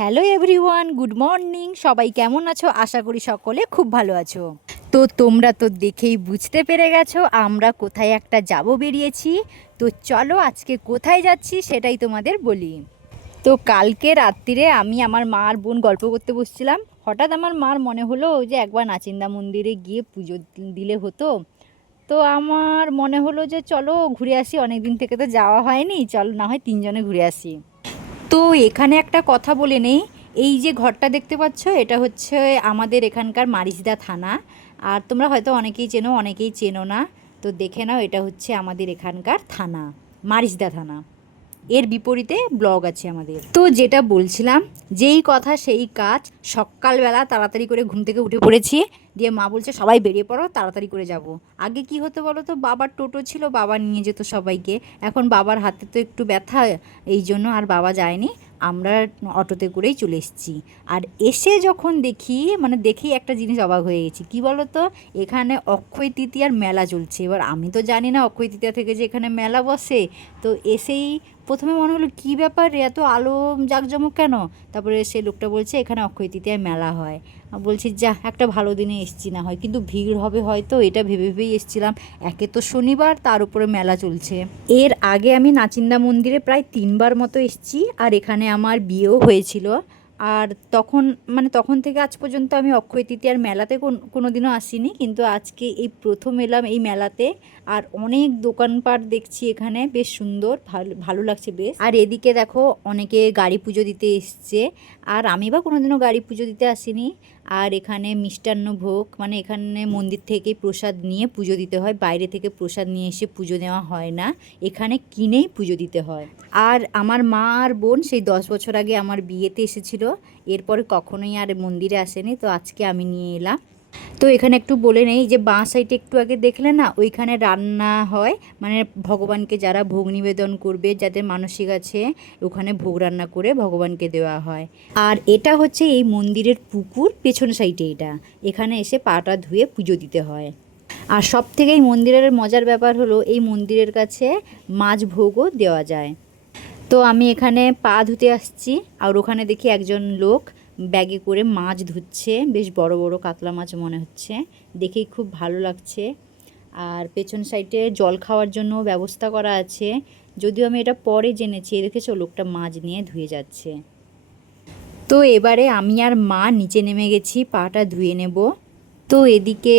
Hello everyone, good morning. সবাই কেমন আছো? আশা করি সকলে খুব ভালো আছো। তো তোমরা তো দেখেই বুঝতে পেরে গেছো আমরা কোথায় একটা যাব বেরিয়েছি। তো চলো আজকে কোথায় যাচ্ছি সেটাই তোমাদের বলি। তো কালকে রাত্রিরে আমি আমার মা আর বোন গল্প করতে বসছিলাম। হঠাৎ আমার মার মনে হলো যে একবার নাচিন্দা মন্দিরে গিয়ে পুজো দিলে হতো। তো আমার মনে হলো যে চলো ঘুরে আসি, অনেক দিন থেকে তো যাওয়া হয়নি, চলো না হয় তিনজনে ঘুরে আসি। তো এখানে একটা কথা বলে নেই, এই যে ঘরটা দেখতে পাচ্ছ এটা হচ্ছে আমাদের এখানকার মারিচদা থানা। আর তোমরা হয়তো অনেকেই চেনো অনেকেই চেনো না। তো দেখে নাও, এটা হচ্ছে আমাদের এখানকার থানা, মারিচদা থানা। এর বিপরীতে ব্লগ আছে আমাদের। তো যেটা বলছিলাম, যেই কথা সেই কাজ, সকালবেলা তাড়াতাড়ি করে ঘুম থেকে উঠে পড়েছি। দিয়ে মা বলছে সবাই বেরিয়ে পড়ো, তাড়াতাড়ি করে যাব। আগে কি হতো বলো তো, বাবার টোটো ছিল, বাবা নিয়ে যেত সবাইকে। এখন বাবার হাতে তো একটু ব্যথা, এই জন্য আর বাবা যায়নি। আমরা অটোতে করেই চলে এসেছি। আর এসে যখন দেখি, মানে দেখেই একটা জিনিস অবাক হয়ে গেছি। কি বলো তো, এখানে অক্ষয় তৃতীয়ার মেলা চলছে। এবার আমি তো জানি না অক্ষয় তৃতীয়া থেকে যে এখানে মেলা বসে। তো এসেই প্রথমে মনে হলো কী ব্যাপার, এত আলো জাঁকজমক কেন? তারপরে সে লোকটা বলছে এখানে অক্ষয় তৃতীয়ায় মেলা হয়। বলছি যা, একটা ভালো দিনে এসছি না হয়, কিন্তু ভিড় হবে হয়তো এটা ভেবে ভেবেই এসছিলাম। একে তো শনিবার, তার উপরে মেলা চলছে। এর আগে আমি নাচিন্দা মন্দিরে প্রায় 3বার মতো এসেছি, আর এখানে আমার বিয়েও হয়েছিল। আর তখন, মানে তখন থেকে আজ পর্যন্ত আমি অক্ষয় তৃতীয়ার মেলাতে কোনো দিনও আসিনি, কিন্তু আজকে এই প্রথম এলাম এই মেলাতে। আর অনেক দোকানপাট দেখছি এখানে, বেশ সুন্দর, ভালো ভালো লাগছে বেশ। আর এদিকে দেখো অনেকে গাড়ি পুজো দিতে এসছে, আর আমি বা কোনোদিনও গাড়ি পুজো দিতে আসিনি। আর এখানে মিষ্টান্ন ভোগ, মানে এখানে মন্দির থেকেই প্রসাদ নিয়ে পুজো দিতে হয়, বাইরে থেকে প্রসাদ নিয়ে এসে পুজো দেওয়া হয় না, এখানে কিনেই পুজো দিতে হয়। আর আমার মা আর বোন সেই 10 বছর আগে আমার বিয়েতে এসেছিল, এরপরে কখনোই আর মন্দিরে আসেনি, তো আজকে আমি নিয়ে এলাম। তো এখানে একটু বলে নেই যে বাঁ সাইডে একটু আগে দেখলে না, ওইখানে রান্না হয়, মানে ভগবানকে যারা ভোগ নিবেদন করবে, যাদের মানসিক আছে, ওখানে ভোগ রান্না করে ভগবানকে দেওয়া হয়। আর এটা হচ্ছে এই মন্দিরের পুকুর, পেছন সাইডে এটা। এখানে এসে পাটা ধুয়ে পুজো দিতে হয়। আর সব থেকে এই মন্দিরের মজার ব্যাপার হলো, এই মন্দিরের কাছে মাছ ভোগও দেওয়া যায়। তো আমি এখানে পা ধুতে আসছি, আর ওখানে দেখি একজন লোক ব্যাগে করে মাছ ধুচ্ছে, বেশ বড় বড় কাতলা মাছ মনে হচ্ছে, দেখেই খুব ভালো লাগছে। আর পেছন সাইডে জল খাওয়ার জন্য ব্যবস্থা করা আছে, যদিও আমি এটা পরে জেনেছি। দেখেছো লোকটা মাছ নিয়ে ধুয়ে যাচ্ছে। তো এবারে আমি আর মা নিচে নেমে গেছি পাটা ধুয়ে নেব। তো এদিকে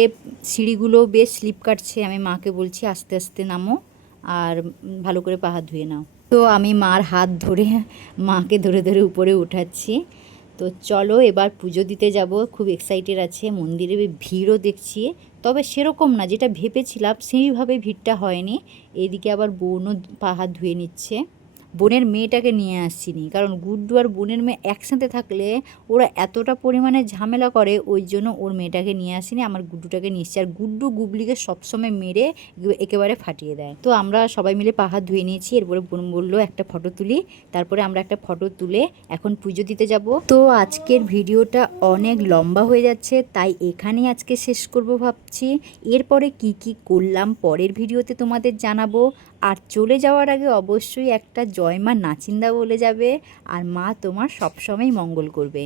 সিঁড়িগুলো বেশ স্লিপ কাটছে, আমি মাকে বলছি আস্তে আস্তে নামো, আর ভালো করে পা হাত ধুয়ে নাও। তো আমি মার হাত ধরে মাকে ধরে ধরে উপরে উঠাচ্ছি। তো চলো এবার পুজো দিতে যাব, খুব এক্সাইটেড আছে। মন্দিরে ভিড়ও দেখছি, তবে সেরকম না যেটা ভেবেছিলাম সেইভাবে ভিড়টা হয়নি। এদিকে আবার বোনও পা হাত ধুয়ে নিচ্ছে। বোনের মেয়েটাকে নিয়ে আসছিনি, কারণ গুড্ডু আর বোনের মেয়ে একসাথে থাকলে ওরা এতটা পরিমাণে ঝামেলা করে, ওই জন্য ওর মেয়েটাকে নিয়ে আসিনি, আমার গুড্ডুটাকে নিয়ে এসেছি। আর গুড্ডু গুবলিকে সবসময় মেরে একেবারে ফাটিয়ে দেয়। তো আমরা সবাই মিলে পা হাত ধুয়ে নিয়েছি, এরপরে বোন বললো একটা ফটো তুলি। তারপরে আমরা একটা ফটো তুলে এখন পুজো দিতে যাব। তো আজকের ভিডিওটা অনেক লম্বা হয়ে যাচ্ছে, তাই এখানেই আজকে শেষ করব ভাবছি। এরপরে কি কি করলাম পরের ভিডিওতে তোমাদের জানাবো। আর চলে যাওয়ার আগে অবশ্যই একটা জয় মা নাচিন্দা বলে যাবে, আর মা তোমার সবসময় মঙ্গল করবে।